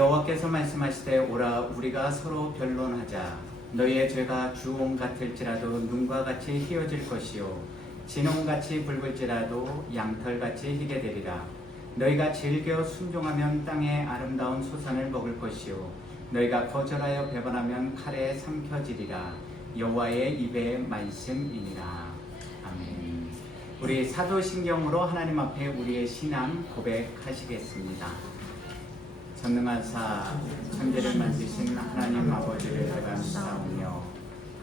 여호와께서 말씀하시되 오라 우리가 서로 변론하자. 너희의 죄가 주홍 같을지라도 눈과 같이 희어질 것이요 진홍같이 붉을지라도 양털같이 희게 되리라. 너희가 즐겨 순종하면 땅의 아름다운 소산을 먹을 것이요 너희가 거절하여 배반하면 칼에 삼켜지리라. 여호와의 입의 말씀이니라. 아멘. 우리 사도신경으로 하나님 앞에 우리의 신앙 고백하시겠습니다. 전능하사 천지를 만드신 하나님 아버지를 감사하며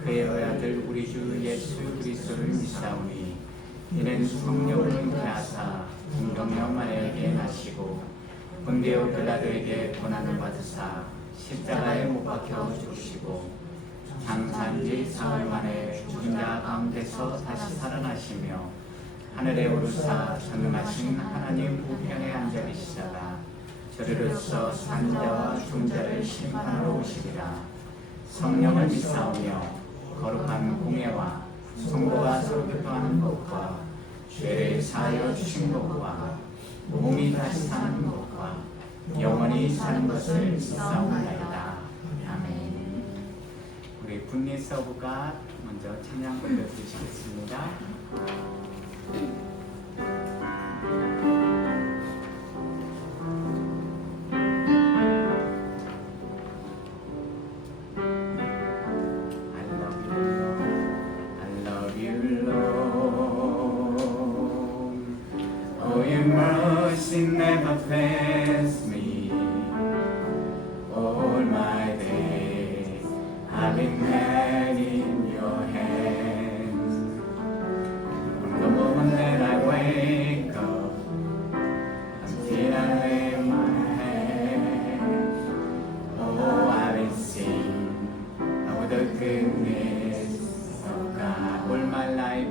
그의 아들 우리 주 예수 그리스도를 믿사오니 이는 성령을 잉태하사 동정녀 마리아에게 나시고 본디오 빌라도에게 고난을 받으사 십자가에 못 박혀 죽으시고 장사한 지 사흘 만에 죽은 자 가운데서 다시 살아나시며 하늘에 오르사 전능하신 하나님 우편에 앉아 계시다가 저리로서 산 자와 죽은 자를 심판하러 오시리라. 성령을 믿사오며 거룩한 공예와 성도가 서로 교통하는 것과 죄를 사하여 주신 것과 몸이 다시 사는 것과 영원히 사는 것을 믿사옵나이다. 아멘. 우리 분리 서부가 먼저 찬양 올려주시겠습니다. Never fails me. All my days I've been held in your hands. From the moment that I wake up until I lay my head, oh, I will sing of the goodness of God. All my life,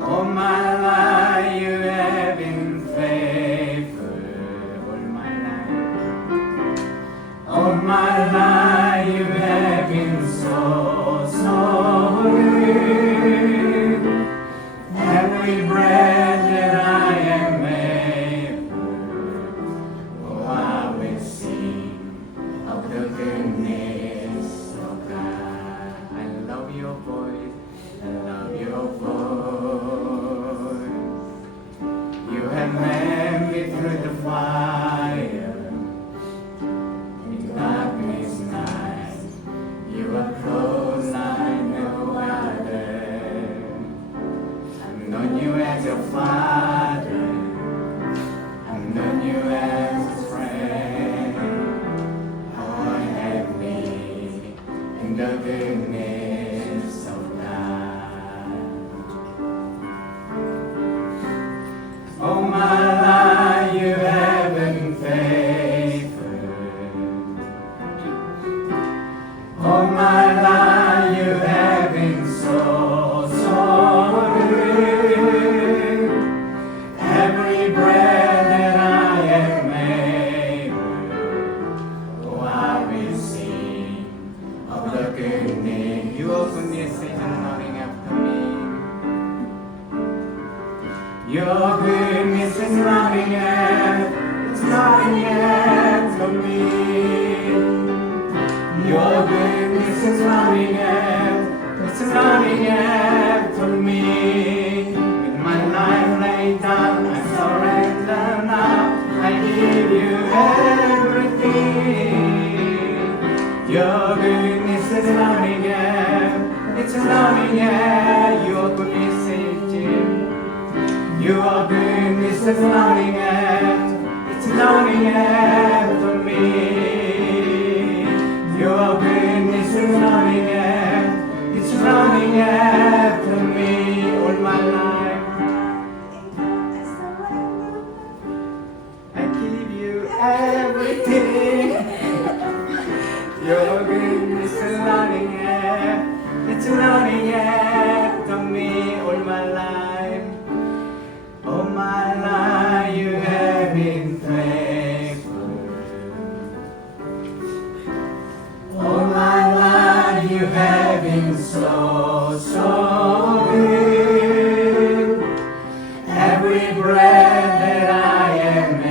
all my life you have been faithful. All my life, all my life you have been so, so good. Every breath that I am able, oh, I will sing of the goodness of God. I love your voice, I love your voice. You have led me through the fire, in darkness night. You are close like no other. I've known you as your father, I've known you as a friend. Oh, I have me in the goodness of God. Oh, my life you have been faithful. Oh, my life you have been so, so good. Every breath that I am able, oh, I will sing of the goodness. Your goodness is running after me. Your goodness is running after me. Your goodness is running after me. With my life laid down, I surrender now. I give you everything. Your goodness is running after. Your goodness is your goodness is running after me. Your goodness is running after me all my life. I give you everything. Your goodness is running after me all my life. All my life you have been faithful. All my life you have been so, so good. Every breath that I am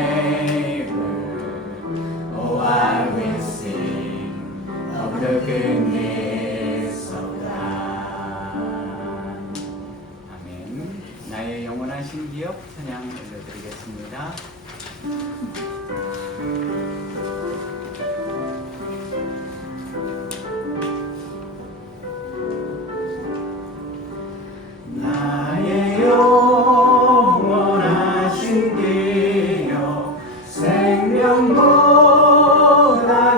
생명보다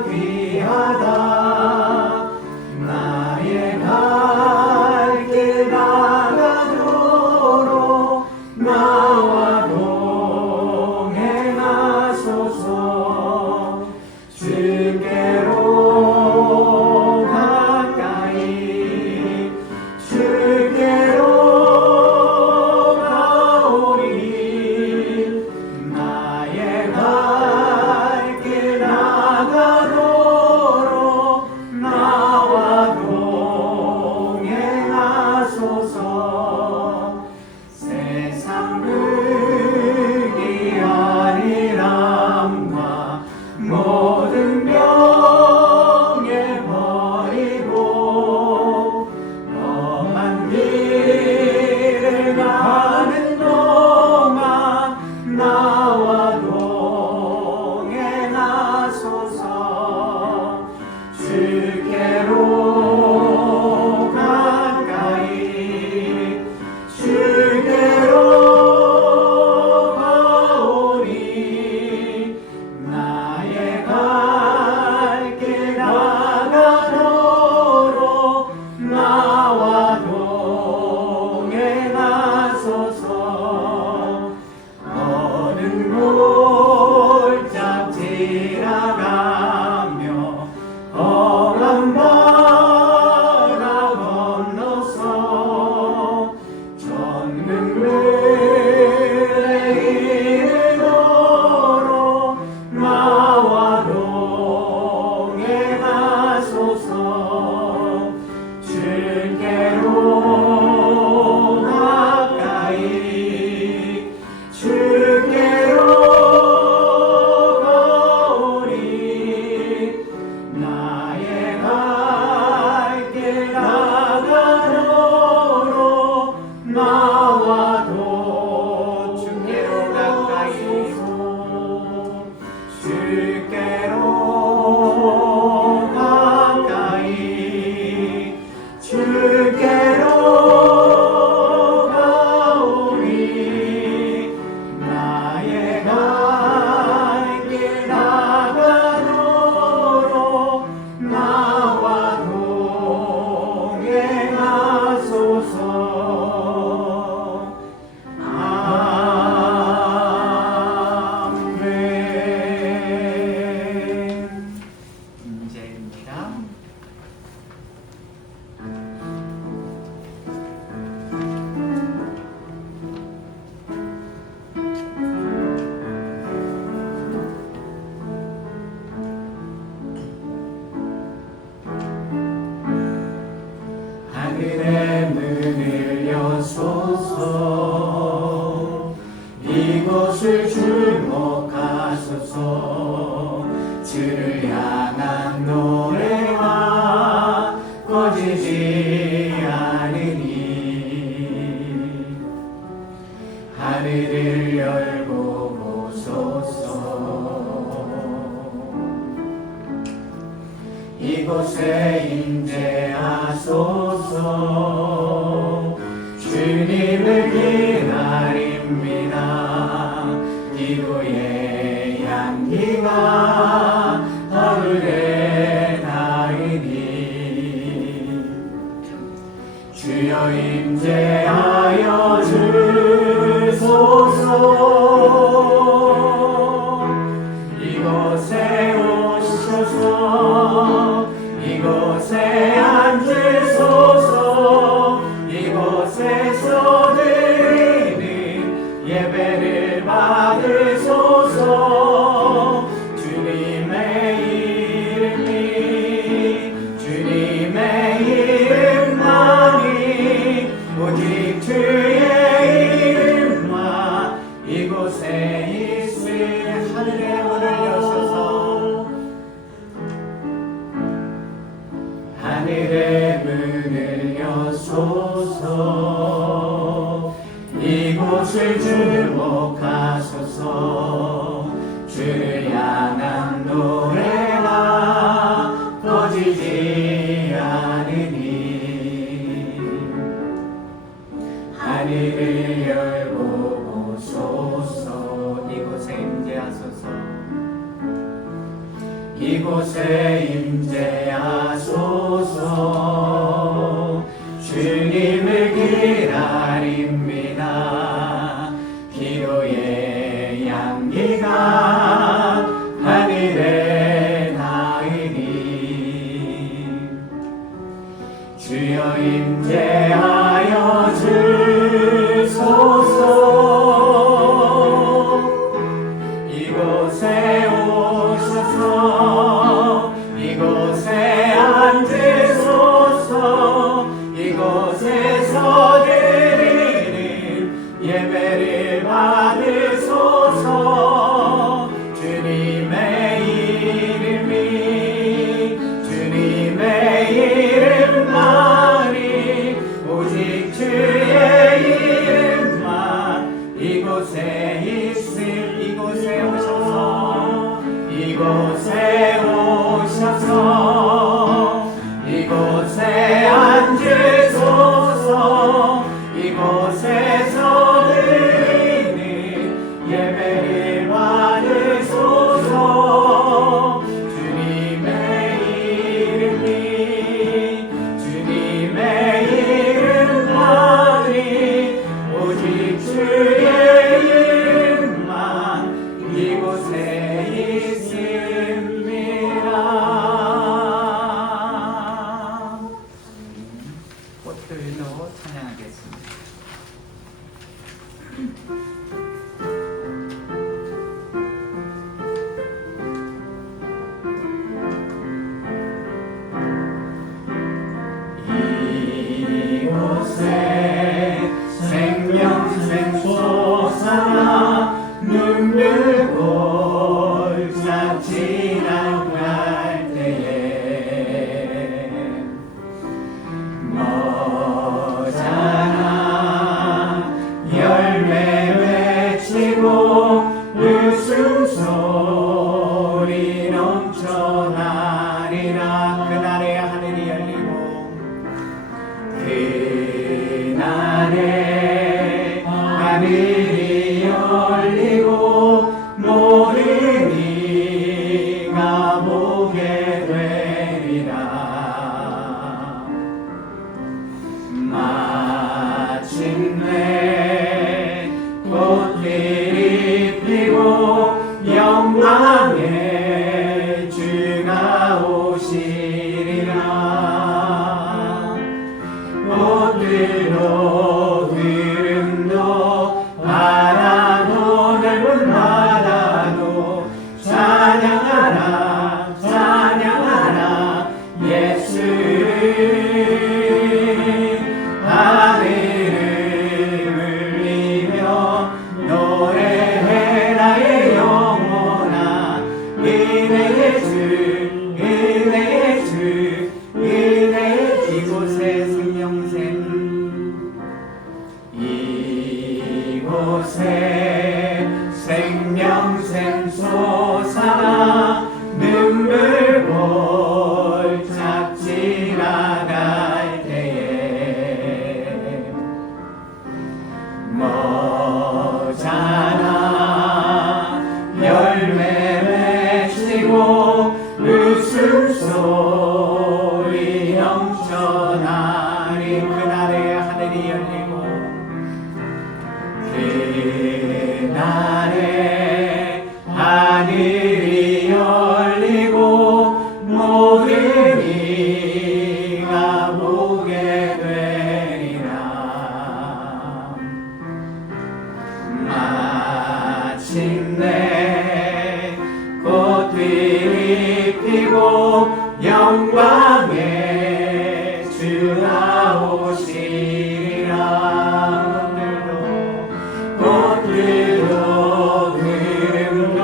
귀하다. 나의 갈 길 나가도록 나와 동행하소서. 주께로 가까이 주께로 가오리. 나의 갈 길 나가도록 나와 동행하소서. 세상 불의한 일함과 모든 명예 버리고 험한 길을 가는 동안 나와 동행하소서. 주께로 가까이 주께로 가오리. 나의 갈 길 나가도록 나와 동행하소서. 어느 골짝 지나가며 험한 바다 건너서 전능을 이르도록 나와 동행하소서. 주께로 가까이 주께로 가오리. 나의 갈 길 나가도록 나와 주께로 가까이 주께로 가까이 주께로 가오리. 나의 갈 길 나가도록 나와 동행하소서. 아멘. 문제입니다. 하늘의 문을 여소서. 이곳을 주목하소서. 주를 향한 노래가 꺼지지 않으니 하늘을 열고 보소서. 이곳에 임재하소서. 주님을 기다립니다. 기도의 향기가 하늘에 닿으니 주여 임재하여 주소서. 이곳에 오셔서 이곳에 앉으소서. 이곳에서 드리는 예배를 받으소서. 주님의 이름만이 오직 주의 이름만 이곳에 있을. 하늘의 문을 여셔서 하늘의 문을 여소서. 이곳을 주목하소서. 주를 향한 노래가 꺼지지 않으니 하늘을 열고 보소서. 이곳에 임재하소서. 이곳에 임재하소서. 주님을 기다립니다. 기도의 향기가 하늘에 닿으니 주여 임재하여 주소서. 이곳에 오셔서 이곳에 앉으소서. 이곳에서 드리는 예배를 받으소서. 주님의 이름만이 오직 주의 이름만 이곳에 있음. 이곳에 오셔서 이곳에 오셔서 이곳에 앉으소서. 이곳에서 드리는 예배를 받으소서. 주님의 이름만이 오직 주의 이름만 이곳에 있습니다. 꽃들도 찬양하겠습니다. 이곳에 생명샘 솟아나 눈물골짜 지나갈 때에 머자나 열매 맺히고 웃음소리 넘쳐나리라. 그날에 하늘이 열리고 그날에 하늘이 열리고 모든 이가 보게 되리라. 마침내 꽃들이 피고 영광의 주가 오시리라. 꽃들도 구름도 바다도 넓은 바다도 찬양하라 찬양하라 예수를. 하늘을 울리며 노래해 나의 영혼아. 은혜의 주 은혜의 주 은혜의 주. 이곳에 이곳에 생명샘 솟아나 눈물골짝 지나갈 때에 머자나 열매 맺히고 웃음소리 넘쳐나리. 그날에 하늘이 열리고 그날에 하늘이 열리고 모든 이가 보게 되리라. 마침내 꽃들이 피고 영광의 주가 오시리라. 꽃들도 구름도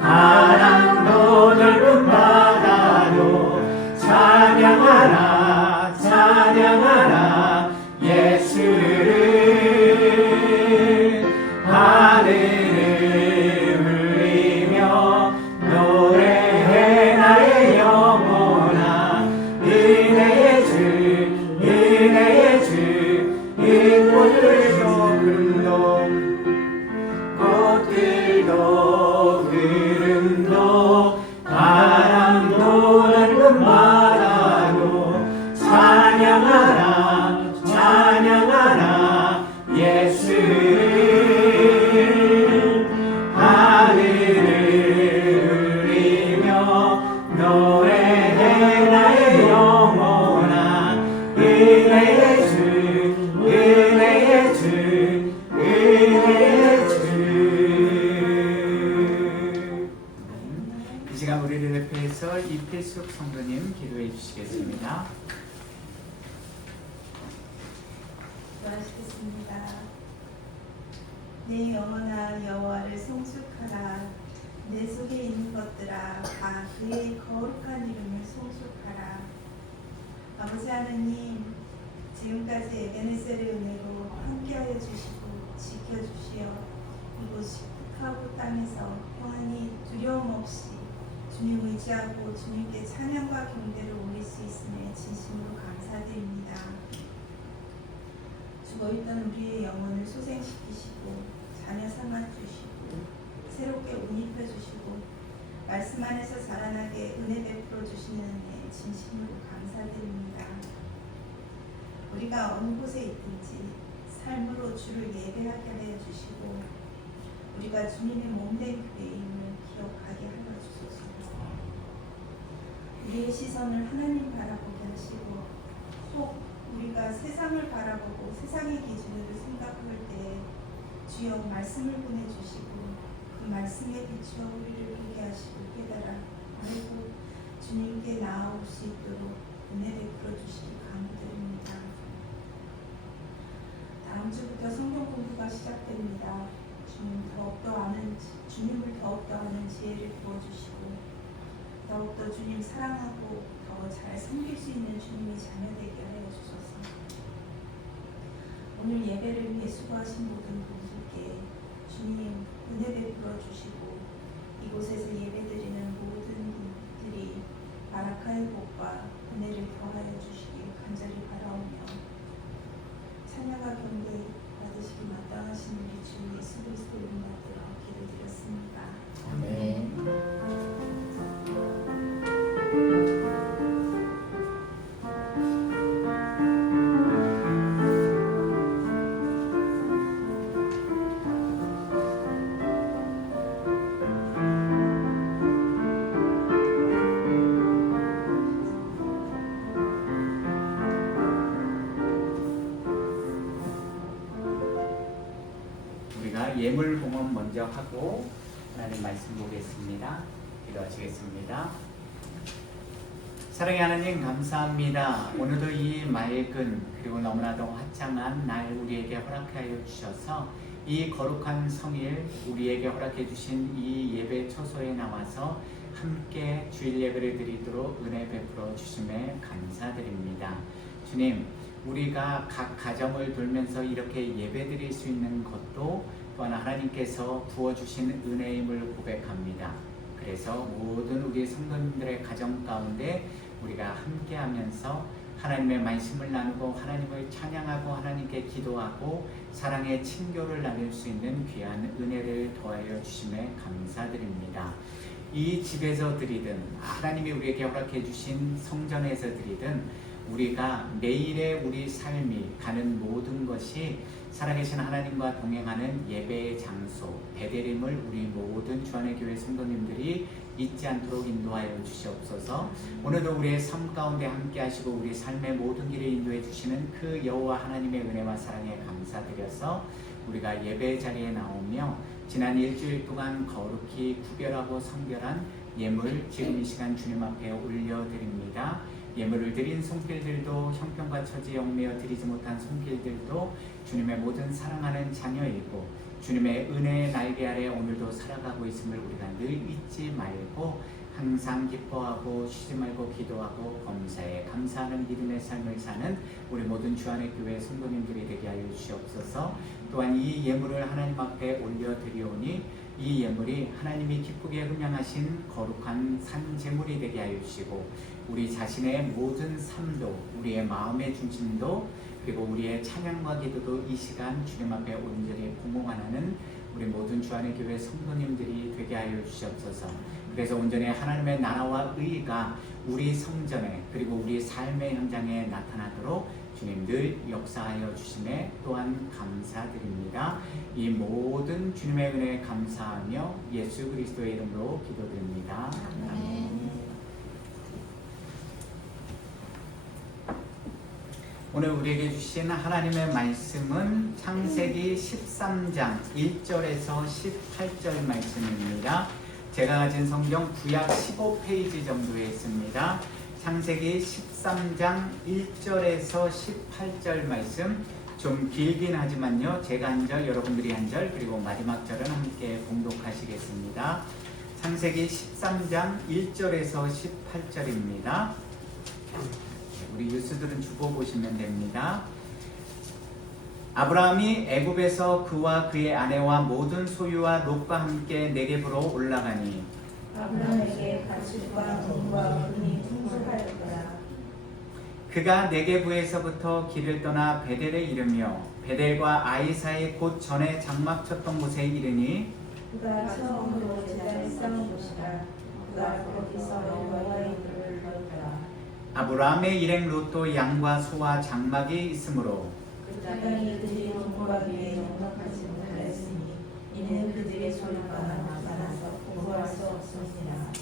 바람도 넓은 바다도 찬양하라 찬양하라 예수를. 하늘을 울리며 노래해 나의 영혼아. 시간 우리를 대표해서 이필숙 성도님 기도해 주시겠습니다. 기도하시겠습니다. 내 영혼아 여호와를 송축하라. 내 속에 있는 것들아 다 그의 거룩한 이름을 송축하라. 아버지 하느님, 지금까지 에베네셀의 은혜로 함께하여 주시고 지켜주시어 이곳 시카고 땅에서 평안히 두려움 없이 주님 의지하고 주님께 찬양과 경배를 올릴 수 있음에 진심으로 감사드립니다. 죽어있던 우리의 영혼을 소생시키시고 자녀 삼아주시고 새롭게 옷 입혀주시고 말씀 안에서 자라나게 은혜 베풀어 주시는 은혜에 진심으로 감사드립니다. 우리가 어느 곳에 있든지 삶으로 주를 예배하게 하여 주시고 우리가 주님의 몸된 교회임을 기억하게 하여 주소서. 우리의 시선을 하나님 바라보게 하시고 혹 우리가 세상을 바라보고 세상의 기준으로 생각할 때 주여 말씀을 보내주시고 그 말씀에 비추어 우리를 보게 하시고 깨달아 알고 주님께 나아올 수 있도록 은혜 베풀어 주시기 간구드립니다. 다음 주부터 성경 공부가 시작됩니다. 주님을 더욱더 아는 지혜를 부어주시고 더욱더 주님 사랑하고 더 잘 섬길 수 있는 주님의 자녀 되게 하여 주소서. 오늘 예배를 위해 수고하신 모든 분들께 주님 은혜 베풀어 주시고 이곳에서 예배드리는 모든 분들이 바라카의 복과 은혜를 더하여 주시길 간절히 바라오며 찬양과 경배 받으시기 마땅하신 우리 주 예수 그리스도 이름 받들어 기도드렸습니다. 아멘. 우리가 예물 봉헌 먼저 하고 하나님 말씀 보겠습니다. 기도하시겠습니다. 사랑의 하나님 감사합니다. 오늘도 이 맑은 그리고 너무나도 화창한 날 우리에게 허락하여 주셔서 이 거룩한 성일 우리에게 허락해 주신 이 예배 초소에 나와서 함께 주일 예배를 드리도록 은혜 베풀어 주심에 감사드립니다. 주님, 우리가 각 가정을 돌면서 이렇게 예배드릴 수 있는 것도 또한 하나님께서 부어주신 은혜임을 고백합니다. 그래서 모든 우리 성도님들의 가정 가운데 우리가 함께하면서 하나님의 말씀을 나누고 하나님을 찬양하고 하나님께 기도하고 사랑의 친교를 나눌 수 있는 귀한 은혜를 더하여 주심에 감사드립니다. 이 집에서 드리든 하나님이 우리에게 허락해 주신 성전에서 드리든 우리가 매일의 우리 삶이 가는 모든 것이 살아계신 하나님과 동행하는 예배의 장소 베델임을 우리 모든 주안의 교회 성도님들이 잊지 않도록 인도하여 주시옵소서. 오늘도 우리의 삶 가운데 함께 하시고 우리 삶의 모든 길을 인도해 주시는 그 여호와 하나님의 은혜와 사랑에 감사드려서 우리가 예배 자리에 나오며 지난 일주일 동안 거룩히 구별하고 성별한 예물 지금 이 시간 주님 앞에 올려드립니다. 예물을 드린 손길들도 형편과 처지에 얽매여 드리지 못한 손길들도 주님의 모든 사랑하는 자녀이고 주님의 은혜의 날개 아래 오늘도 살아가고 있음을 우리가 늘 잊지 말고 항상 기뻐하고 쉬지 말고 기도하고 범사에 감사하는 믿음의 삶을 사는 우리 모든 주안의 교회 성도님들이 되게 하여 주시옵소서. 또한 이 예물을 하나님 앞에 올려드리오니 이 예물이 하나님이 기쁘게 흠양하신 거룩한 산제물이 되게 하여 주시고 우리 자신의 모든 삶도 우리의 마음의 중심도 그리고 우리의 찬양과 기도도 이 시간 주님 앞에 온전히 공공하는 우리 모든 주안의 교회 성도님들이 되게 하여 주시옵소서. 그래서 온전히 하나님의 나라와 의가 우리 성전에 그리고 우리 삶의 현장에 나타나도록 주님 늘 역사하여 주심에 또한 감사드립니다. 이 모든 주님의 은혜에 감사하며 예수 그리스도의 이름으로 기도드립니다. 아멘. 오늘 우리에게 주신 하나님의 말씀은 창세기 13장 1절에서 18절 말씀입니다. 제가 가진 성경 구약 15페이지 정도에 있습니다. 창세기 13장 1절에서 18절 말씀, 좀 길긴 하지만요, 제가 한 절, 여러분들이 한 절, 그리고 마지막 절은 함께 봉독하시겠습니다. 창세기 13장 1절에서 18절입니다. 우리 유스들은 주보 보시면 됩니다. 아브라함이 애굽에서 그와 그의 아내와 모든 소유와 롯과 함께 네겝으로 올라가니 아브라함에게 가축과 돈과 은이 풍족하였더라. 그가 네겝에서부터 길을 떠나 베델에 이르며 베델과 아이 사이 곧 전에 장막 쳤던 곳에 이르니 그가 처음으로 제단을 쌓은 곳이라. 그가 거기서 여호와의 이름을 넣었더라. 아브라함의 일행 롯도 양과 소와 장막이 있으므로 그 땅이 그들의 돈과 위에 영락하지 못하였으니 이는 그들의 소유가 많아서 보고할 수 없었느니라.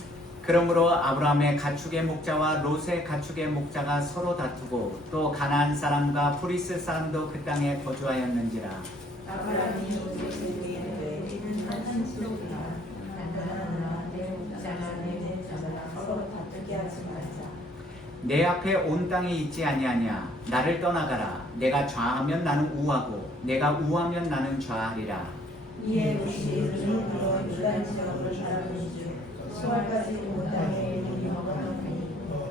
그러므로 아브라함의 가축의 목자와 롯의 가축의 목자가 서로 다투고 또 가나안 사람과 브리스 사람도 그 땅에 거주하였는지라. 아브라함이 롯에게 이르되 이는 한 집이라. 나는 내 목자나 내 목자나 서로 다투게 하지 말자. 내 앞에 온 땅이 있지 아니하냐. 나를 떠나가라. 내가 좌하면 나는 우하고 내가 우하면 나는 좌하리라. 이에 롯이 눈으로 유단 지역을 바라보니 수월까지 온 땅에 이르니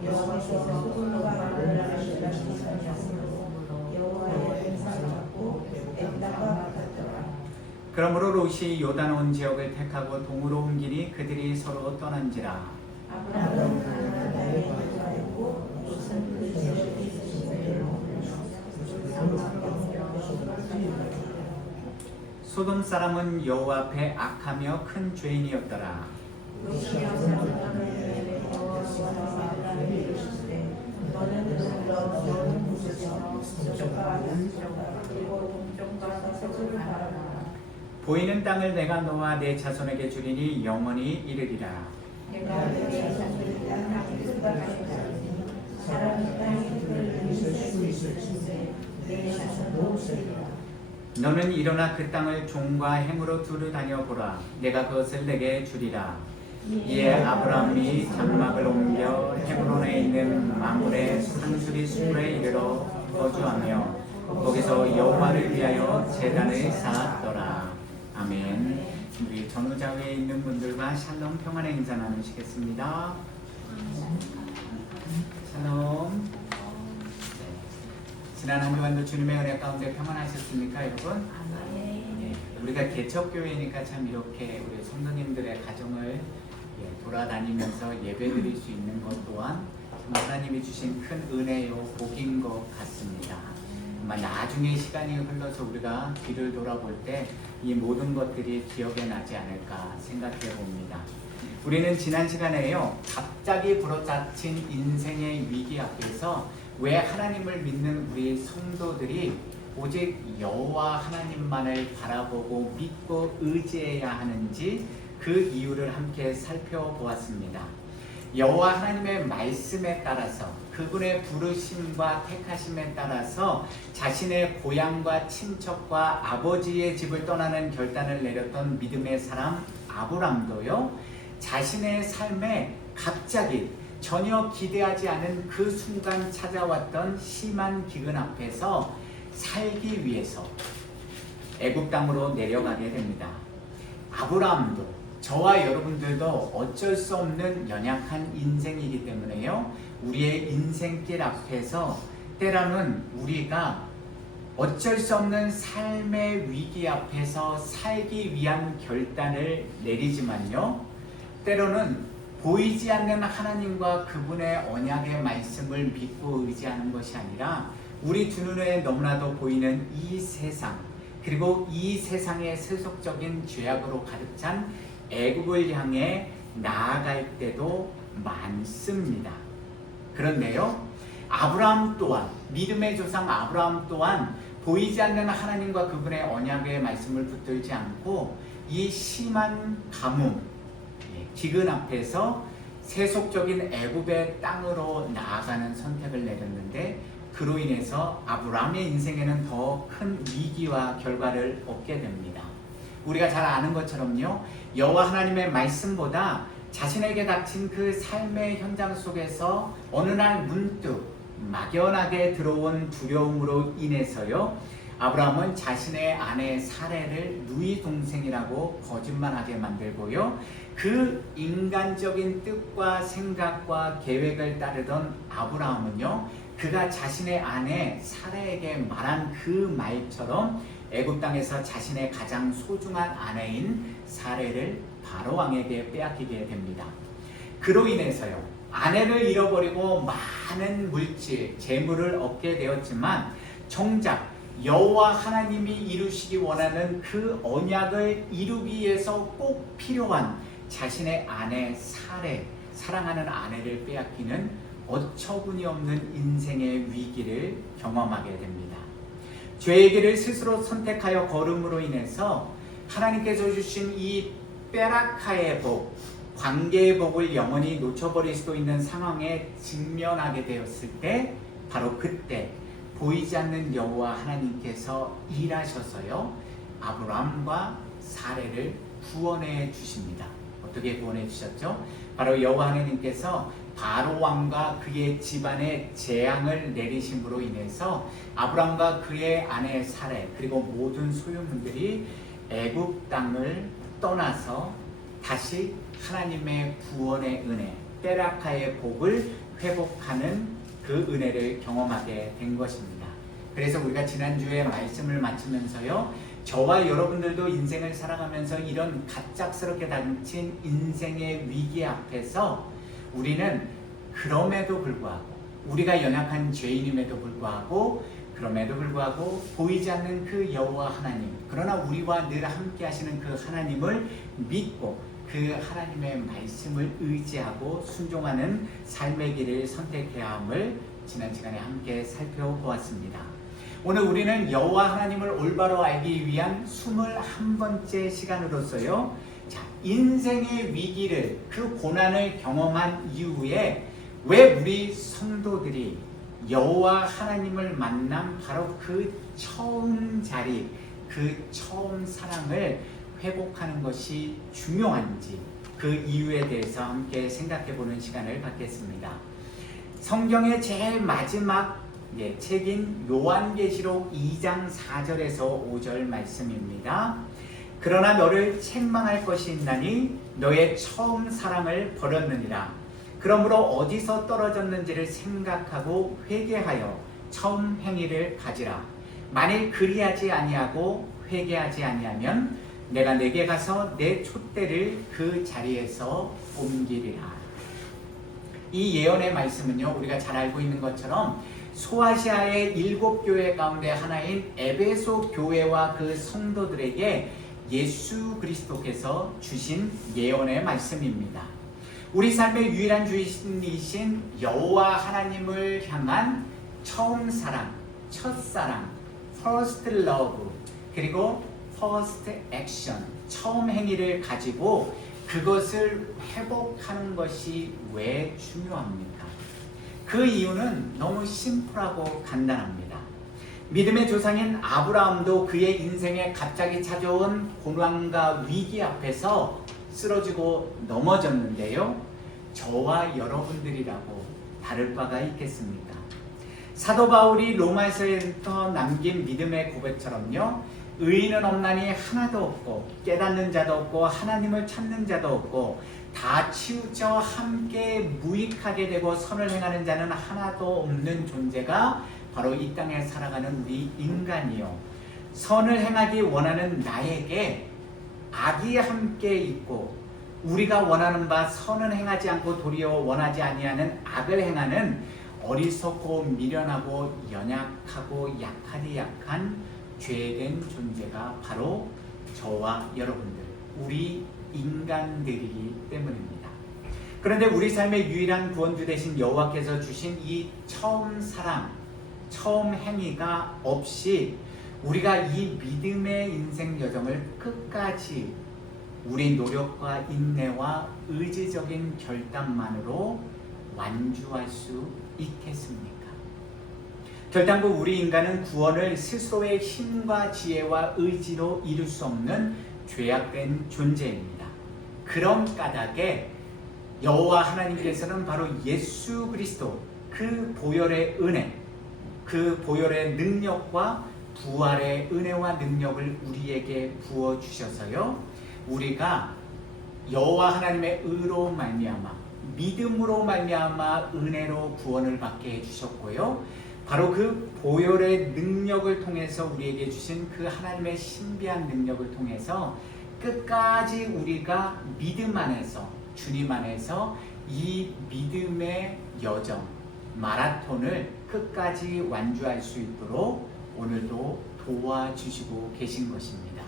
여호와께서 소돔과 고모라를 멸하시니였으므로 여호와의 은사를 받고 앱다가 같았더라. 그러므로 롯이 요단 온 지역을 택하고 동으로 옮기니 그들이 서로 떠난지라. 아브라함은 가나안 땅에 거주하였고 롯은 그 지역에 있으시되 소돔 사람은 여호와 앞에 악하며 큰 죄인이었더라. 롯이 아브라함에게 여호와께서 아브라함에게 이르시되 너는 너는 무엇이며 서쪽과 남쪽과 그리고 동쪽과 서쪽을 바라보라. 보이는 땅을 내가 너와 내 자손에게 주리니 영원히 이르리라. 내가 내 자손을 땅에 끝까지 자르니 사람이 땅에 그를 쓸수 있을진데 내 자손도 없으리라. 너는 일어나 그 땅을 종과 행으로 두루 다녀보라. 내가 그것을 내게 주리라. 이에 아브라함이 장막을 옮겨 헤브론에 있는 마물의 상수리 숲에 이르러 거주하며 거기서 여호와를 위하여 제단을 쌓았더라. 아멘. 우리 전후좌우에 있는 분들과 샬롬 평안의 인사 나누시겠습니다. 샬롬. 지난 한 주간도 주님의 은혜 가운데 평안하셨습니까, 여러분? 네, 우리가 개척교회니까 참 이렇게 우리 성도님들의 가정을 돌아다니면서 예배드릴 수 있는 것 또한 하나님이 주신 큰 은혜요 복인 것 같습니다. 아마 나중에 시간이 흘러서 우리가 뒤를 돌아볼 때 이 모든 것들이 기억에 나지 않을까 생각해 봅니다. 우리는 지난 시간에요, 갑자기 불어닥친 인생의 위기 앞에서 왜 하나님을 믿는 우리 성도들이 오직 여호와 하나님만을 바라보고 믿고 의지해야 하는지 그 이유를 함께 살펴보았습니다. 여호와 하나님의 말씀에 따라서 그분의 부르심과 택하심에 따라서 자신의 고향과 친척과 아버지의 집을 떠나는 결단을 내렸던 믿음의 사람 아브람도요, 자신의 삶에 갑자기 전혀 기대하지 않은 그 순간 찾아왔던 심한 기근 앞에서 살기 위해서 애굽 땅으로 내려가게 됩니다. 아브라함도 저와 여러분들도 어쩔 수 없는 연약한 인생이기 때문에요, 우리의 인생길 앞에서 때로는 우리가 어쩔 수 없는 삶의 위기 앞에서 살기 위한 결단을 내리지만요, 때로는 보이지 않는 하나님과 그분의 언약의 말씀을 믿고 의지하는 것이 아니라 우리 두 눈에 너무나도 보이는 이 세상, 그리고 이 세상의 세속적인 죄악으로 가득 찬 애굽을 향해 나아갈 때도 많습니다. 그런데요, 아브라함 또한, 믿음의 조상 아브라함 또한 보이지 않는 하나님과 그분의 언약의 말씀을 붙들지 않고 이 심한 가뭄, 기근 앞에서 세속적인 애굽의 땅으로 나아가는 선택을 내렸는데, 그로 인해서 아브라함의 인생에는 더 큰 위기와 결과를 얻게 됩니다. 우리가 잘 아는 것처럼요, 여호와 하나님의 말씀보다 자신에게 닥친 그 삶의 현장 속에서 어느 날 문득 막연하게 들어온 두려움으로 인해서요, 아브라함은 자신의 아내 사레를 누이 동생이라고 거짓말하게 만들고요, 그 인간적인 뜻과 생각과 계획을 따르던 아브라함은요, 그가 자신의 아내 사레에게 말한 그 말처럼 애굽 땅에서 자신의 가장 소중한 아내인 사레를 바로 왕에게 빼앗기게 됩니다. 그로 인해서요, 아내를 잃어버리고 많은 물질, 재물을 얻게 되었지만 정작 여호와 하나님이 이루시기 원하는 그 언약을 이루기 위해서 꼭 필요한 자신의 아내 사레, 사랑하는 아내를 빼앗기는 어처구니 없는 인생의 위기를 경험하게 됩니다. 죄의 길을 스스로 선택하여 걸음으로 인해서 하나님께서 주신 이 빼라카의 복, 관계의 복을 영원히 놓쳐버릴 수도 있는 상황에 직면하게 되었을 때, 바로 그때 보이지 않는 여호와 하나님께서 일하셔서요, 아브라함과 사레를 구원해 주십니다. 어떻게 구원해 주셨죠? 바로 여호와 하나님께서 바로 왕과 그의 집안에 재앙을 내리심으로 인해서 아브라함과 그의 아내 사레, 그리고 모든 소유물들이 애굽 땅을 떠나서 다시 하나님의 구원의 은혜, 빼라카의 복을 회복하는 그 은혜를 경험하게 된 것입니다. 그래서 우리가 지난주에 말씀을 마치면서요, 저와 여러분들도 인생을 살아가면서 이런 갑작스럽게 닥친 인생의 위기 앞에서 우리는 그럼에도 불구하고, 우리가 연약한 죄인임에도 불구하고, 그럼에도 불구하고 보이지 않는 그 여호와 하나님, 그러나 우리와 늘 함께 하시는 그 하나님을 믿고 그 하나님의 말씀을 의지하고 순종하는 삶의 길을 선택해야 함을 지난 시간에 함께 살펴보았습니다. 오늘 우리는 여호와 하나님을 올바로 알기 위한 21번째 시간으로서요, 인생의 위기를, 그 고난을 경험한 이후에 왜 우리 성도들이 여호와 하나님을 만난 바로 그 처음 자리, 그 처음 사랑을 회복하는 것이 중요한지, 그 이유에 대해서 함께 생각해보는 시간을 갖겠습니다. 성경의 제일 마지막 책인 요한계시록 2장 4절에서 5절 말씀입니다. 그러나 너를 책망할 것이 있나니 너의 처음 사랑을 버렸느니라. 그러므로 어디서 떨어졌는지를 생각하고 회개하여 처음 행위를 가지라. 만일 그리하지 아니하고 회개하지 아니하면 내가 내게 가서 내 촛대를 그 자리에서 옮기리라. 이 예언의 말씀은요, 우리가 잘 알고 있는 것처럼 소아시아의 7교회 가운데 하나인 에베소 교회와 그 성도들에게 예수 그리스도께서 주신 예언의 말씀입니다. 우리 삶의 유일한 주인이신 여호와 하나님을 향한 처음 사랑, 첫사랑, first love, 그리고 first action, 처음 행위를 가지고 그것을 회복하는 것이 왜 중요합니까? 그 이유는 너무 심플하고 간단합니다. 믿음의 조상인 아브라함도 그의 인생에 갑자기 찾아온 고난과 위기 앞에서 쓰러지고 넘어졌는데요, 저와 여러분들이라고 다를 바가 있겠습니까? 사도 바울이 로마서에서 남긴 믿음의 고백처럼요, 의인은 없나니 하나도 없고 깨닫는 자도 없고 하나님을 찾는 자도 없고 다 치우쳐 함께 무익하게 되고 선을 행하는 자는 하나도 없는 존재가 바로 이 땅에 살아가는 우리 인간이요, 선을 행하기 원하는 나에게 악이 함께 있고 우리가 원하는 바 선은 행하지 않고 도리어 원하지 아니하는 악을 행하는 어리석고 미련하고 연약하고 약하디 약한 죄된 존재가 바로 저와 여러분들, 우리 인간들이기 때문입니다. 그런데 우리 삶의 유일한 구원주 되신 여호와께서 주신 이 처음 사랑, 처음 행위가 없이 우리가 이 믿음의 인생 여정을 끝까지 우리 노력과 인내와 의지적인 결단만으로 완주할 수 있겠습니까? 결단코 우리 인간은 구원을 스스로의 힘과 지혜와 의지로 이룰 수 없는 죄악된 존재입니다. 그런 까닭에 여호와 하나님께서는 바로 예수 그리스도 그 보혈의 은혜, 그 보혈의 능력과 부활의 은혜와 능력을 우리에게 부어주셔서요, 우리가 여호와 하나님의 의로 말미암아 믿음으로 말미암아 은혜로 구원을 받게 해주셨고요, 바로 그 보혈의 능력을 통해서 우리에게 주신 그 하나님의 신비한 능력을 통해서 끝까지 우리가 믿음 안에서, 주님 안에서 이 믿음의 여정, 마라톤을 끝까지 완주할 수 있도록 오늘도 도와주시고 계신 것입니다.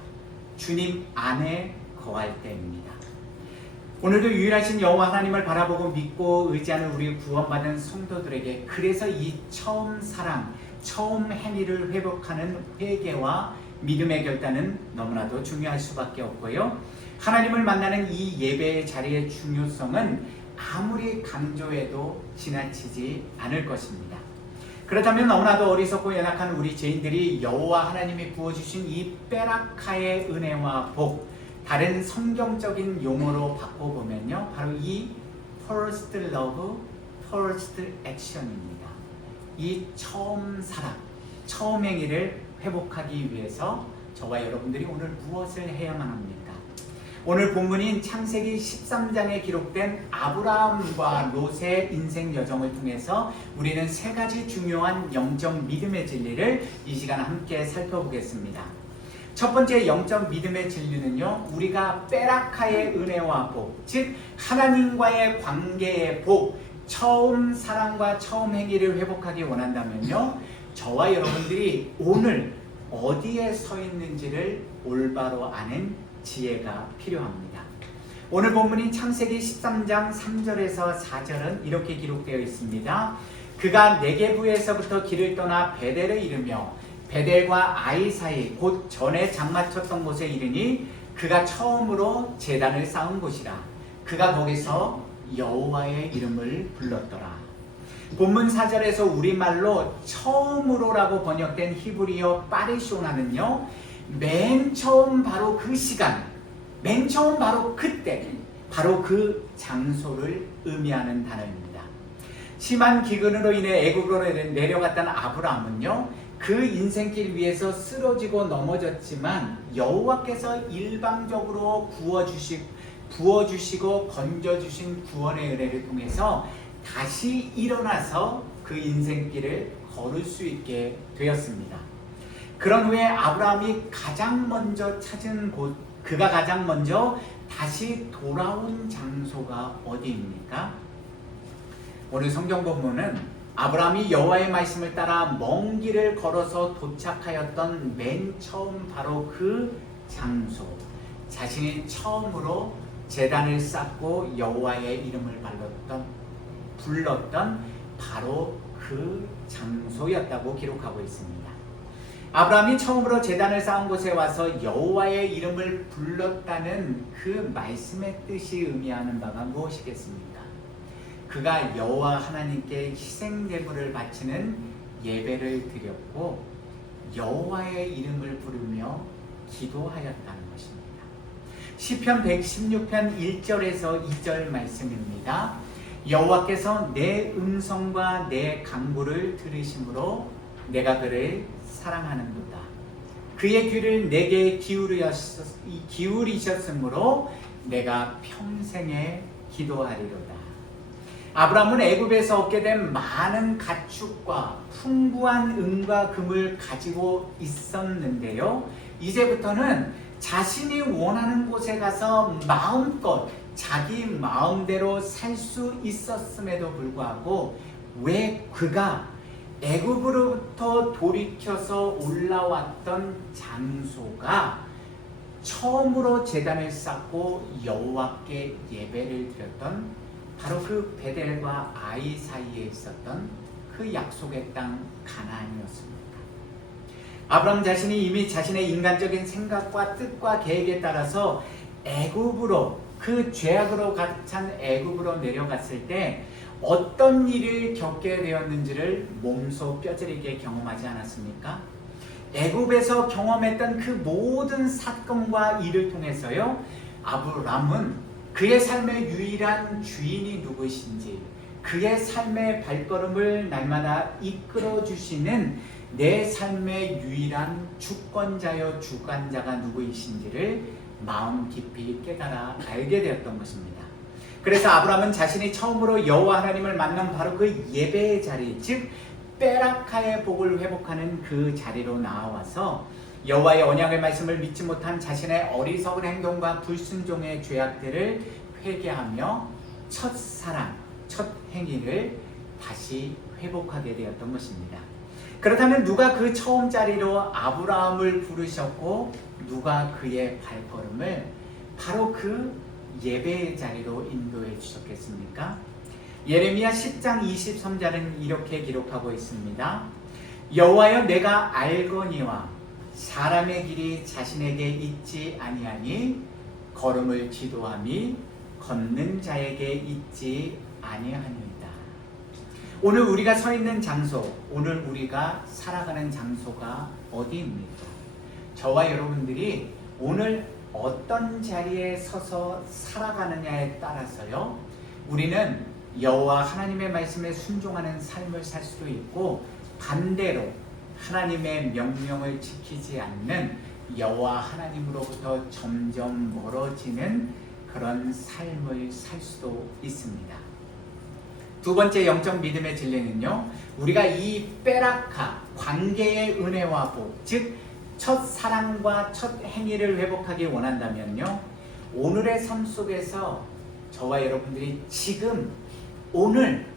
주님 안에 거할 때입니다. 오늘도 유일하신 여호와 하나님을 바라보고 믿고 의지하는 우리 구원받은 성도들에게, 그래서 이 처음 사랑, 처음 행위를 회복하는 회개와 믿음의 결단은 너무나도 중요할 수밖에 없고요, 하나님을 만나는 이 예배의 자리의 중요성은 아무리 강조해도 지나치지 않을 것입니다. 그렇다면 너무나도 어리석고 연약한 우리 죄인들이 여호와 하나님이 부어주신 이 빼라카의 은혜와 복, 다른 성경적인 용어로 바꿔보면요, 바로 이 first love, first action입니다. 이 처음 사랑, 처음 행위를 회복하기 위해서 저와 여러분들이 오늘 무엇을 해야만 합니까? 오늘 본문인 창세기 13장에 기록된 아브라함과 롯의 인생 여정을 통해서 우리는 세 가지 중요한 영적 믿음의 진리를 이 시간 함께 살펴보겠습니다. 첫 번째 영적 믿음의 진리는요, 우리가 빼라카의 은혜와 복, 즉 하나님과의 관계의 복, 처음 사랑과 처음 행위를 회복하기 원한다면요, 저와 여러분들이 오늘 어디에 서 있는지를 올바로 아는 지혜가 필요합니다. 오늘 본문인 창세기 13장 3절에서 4절은 이렇게 기록되어 있습니다. 그가 네게부에서부터 길을 떠나 베델에 이르며 베델과 아이 사이 곧 전에 장마쳤던 곳에 이르니 그가 처음으로 제단을 쌓은 곳이라. 그가 거기서 여호와의 이름을 불렀더라. 본문 4절에서 우리말로 처음으로라고 번역된 히브리어 파리쇼나는요, 맨 처음 바로 그 시간, 맨 처음 바로 그때, 바로 그 장소를 의미하는 단어입니다. 심한 기근으로 인해 애굽으로 내려갔던 아브라함은요, 그 인생길 위에서 쓰러지고 넘어졌지만 여호와께서 일방적으로 부어주시고 건져주신 구원의 은혜를 통해서 다시 일어나서 그 인생길을 걸을 수 있게 되었습니다. 그런 후에 아브라함이 가장 먼저 찾은 곳, 그가 가장 먼저 다시 돌아온 장소가 어디입니까? 오늘 성경 본문은 아브라함이 여호와의 말씀을 따라 먼 길을 걸어서 도착하였던 맨 처음 바로 그 장소, 자신이 처음으로 제단을 쌓고 여호와의 이름을 불렀던 바로 그 장소였다고 기록하고 있습니다. 아브라함이 처음으로 제단을 쌓은 곳에 와서 여호와의 이름을 불렀다는 그 말씀의 뜻이 의미하는 바가 무엇이겠습니까? 그가 여호와 하나님께 희생 제물을 바치는 예배를 드렸고 여호와의 이름을 부르며 기도하였다는 것입니다. 시편 116편 1절에서 2절 말씀입니다. 여호와께서 내 음성과 내 간구를 들으심으로 내가 그를 사랑하는도다. 그의 귀를 내게 기울이셨으므로 내가 평생에 기도하리로다. 아브라함은 애굽에서 얻게 된 많은 가축과 풍부한 은과 금을 가지고 있었는데요, 이제부터는 자신이 원하는 곳에 가서 마음껏 자기 마음대로 살 수 있었음에도 불구하고 왜 그가 애굽으로부터 돌이켜서 올라왔던 장소가 처음으로 제단을 쌓고 여호와께 예배를 드렸던 바로 그 베델과 아이 사이에 있었던 그 약속의 땅 가나안이었습니다. 아브라함 자신이 이미 자신의 인간적인 생각과 뜻과 계획에 따라서 애굽으로, 그 죄악으로 가득 애굽으로 내려갔을 때 어떤 일을 겪게 되었는지를 몸소 뼈저리게 경험하지 않았습니까? 애굽에서 경험했던 그 모든 사건과 일을 통해서요, 아브람은 그의 삶의 유일한 주인이 누구이신지, 그의 삶의 발걸음을 날마다 이끌어 주시는 내 삶의 유일한 주권자여 주관자가 누구이신지를 마음 깊이 깨달아 알게 되었던 것입니다. 그래서 아브람은 자신이 처음으로 여호와 하나님을 만난 바로 그 예배의 자리, 즉 베라카의 복을 회복하는 그 자리로 나와서 여호와의 언약의 말씀을 믿지 못한 자신의 어리석은 행동과 불순종의 죄악들을 회개하며 첫사랑, 첫 행위를 다시 회복하게 되었던 것입니다. 그렇다면 누가 그 처음 자리로 아브라함을 부르셨고 누가 그의 발걸음을 바로 그 예배의 자리로 인도해 주셨겠습니까? 예레미야 10장 23절은 이렇게 기록하고 있습니다. 여호와여 내가 알거니와 사람의 길이 자신에게 있지 아니하니 걸음을 지도함이 걷는 자에게 있지 아니하니이다. 오늘 우리가 서 있는 장소, 오늘 우리가 살아가는 장소가 어디입니까? 저와 여러분들이 오늘 어떤 자리에 서서 살아가느냐에 따라서요, 우리는 여호와 하나님의 말씀에 순종하는 삶을 살 수도 있고, 반대로 하나님의 명령을 지키지 않는 여호와 하나님으로부터 점점 멀어지는 그런 삶을 살 수도 있습니다. 두 번째 영적 믿음의 진리는요, 우리가 이 베라카, 관계의 은혜와 복, 즉 첫 사랑과 첫 행위를 회복하기 원한다면요, 오늘의 삶 속에서 저와 여러분들이 지금 오늘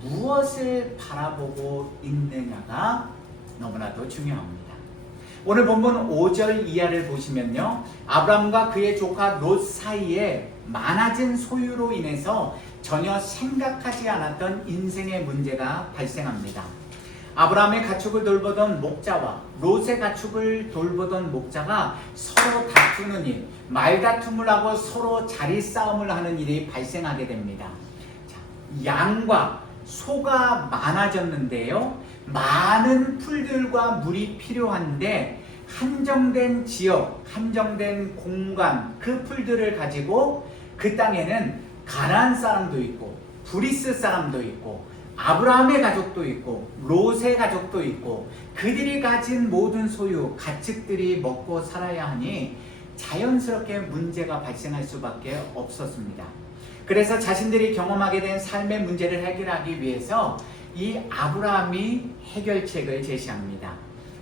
무엇을 바라보고 있느냐가 너무나도 중요합니다. 오늘 본문 5절 이하를 보시면요, 아브람과 그의 조카 롯 사이에 많아진 소유로 인해서 전혀 생각하지 않았던 인생의 문제가 발생합니다. 아브라함의 가축을 돌보던 목자와 롯의 가축을 돌보던 목자가 서로 다투는 일, 말다툼을 하고 서로 자리 싸움을 하는 일이 발생하게 됩니다. 자, 양과 소가 많아졌는데요, 많은 풀들과 물이 필요한데 한정된 지역, 한정된 공간, 그 풀들을 가지고 그 땅에는 가나안 사람도 있고 브리스 사람도 있고 아브라함의 가족도 있고 롯의 가족도 있고 그들이 가진 모든 소유, 가축들이 먹고 살아야 하니 자연스럽게 문제가 발생할 수밖에 없었습니다. 그래서 자신들이 경험하게 된 삶의 문제를 해결하기 위해서 이 아브라함이 해결책을 제시합니다.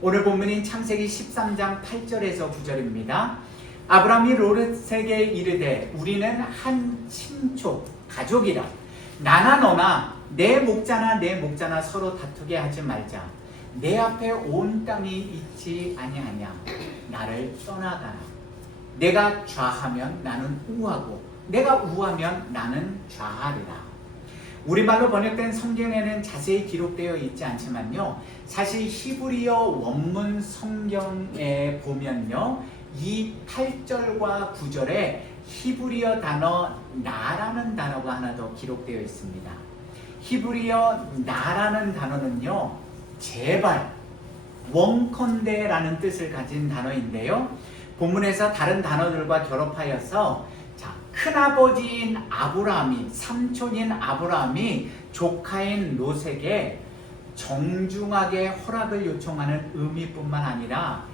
오늘 본문인 창세기 13장 8절에서 9절입니다. 아브라함이 롯에게 이르되 우리는 한 친족, 가족이라. 나나 너나 내 목자나 서로 다투게 하지 말자. 내 앞에 온 땅이 있지 아니하냐. 나를 떠나가라. 내가 좌하면 나는 우하고 내가 우하면 나는 좌하리라. 우리말로 번역된 성경에는 자세히 기록되어 있지 않지만요, 사실 히브리어 원문 성경에 보면요, 이 8절과 9절에 히브리어 단어 나라는 단어가 하나 더 기록되어 있습니다. 히브리어 나라는 단어는요, 제발, 원컨대라는 뜻을 가진 단어인데요, 본문에서 다른 단어들과 결합하여서 큰아버지인 아브라함이, 삼촌인 아브라함이 조카인 롯에게 정중하게 허락을 요청하는 의미뿐만 아니라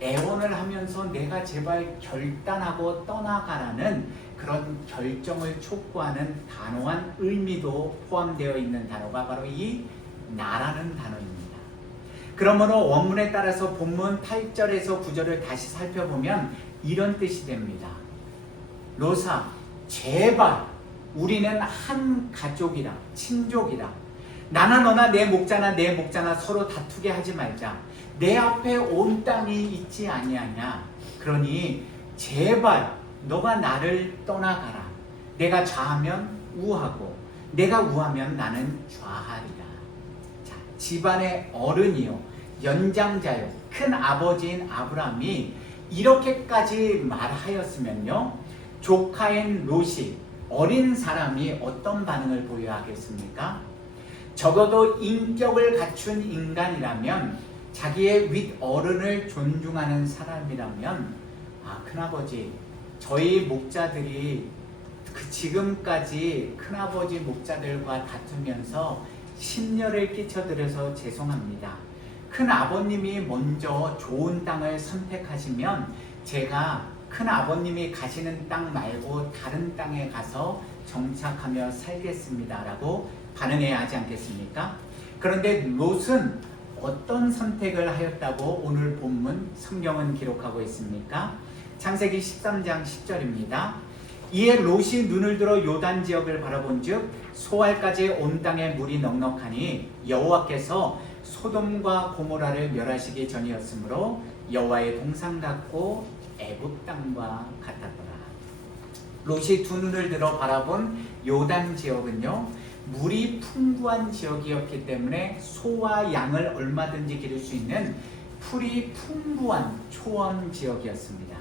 애원을 하면서 내가 제발 결단하고 떠나가라는 그런 결정을 촉구하는 단호한 의미도 포함되어 있는 단어가 바로 이 나라는 단어입니다. 그러므로 원문에 따라서 본문 8절에서 9절을 다시 살펴보면 이런 뜻이 됩니다. 롯아, 제발 우리는 한 가족이라, 친족이라. 나나 너나 내 목자나 서로 다투게 하지 말자. 내 앞에 온 땅이 있지 아니하냐. 그러니 제발 너가 나를 떠나가라. 내가 좌하면 우하고 내가 우하면 나는 좌하리라. 자, 집안의 어른이요, 연장자요, 큰 아버지인 아브라함이 이렇게까지 말하였으면요, 조카인 롯이, 어린 사람이 어떤 반응을 보여야 하겠습니까? 적어도 인격을 갖춘 인간이라면 자기의 윗어른을 존중하는 사람이라면 큰아버지, 저희 목자들이 지금까지 큰아버지 목자들과 다투면서 심려를 끼쳐드려서 죄송합니다. 큰아버님이 먼저 좋은 땅을 선택하시면 제가 큰아버님이 가시는 땅 말고 다른 땅에 가서 정착하며 살겠습니다 라고 반응해야 하지 않겠습니까? 그런데 롯은 어떤 선택을 하였다고 오늘 본문 성경은 기록하고 있습니까? 창세기 13장 10절입니다. 이에 롯이 눈을 들어 요단 지역을 바라본즉 소알까지 온 땅에 물이 넉넉하니 여호와께서 소돔과 고모라를 멸하시기 전이었으므로 여호와의 동산 같고 애굽 땅과 같았더라. 롯이 두 눈을 들어 바라본 요단 지역은요, 물이 풍부한 지역이었기 때문에 소와 양을 얼마든지 기를 수 있는 풀이 풍부한 초원 지역이었습니다.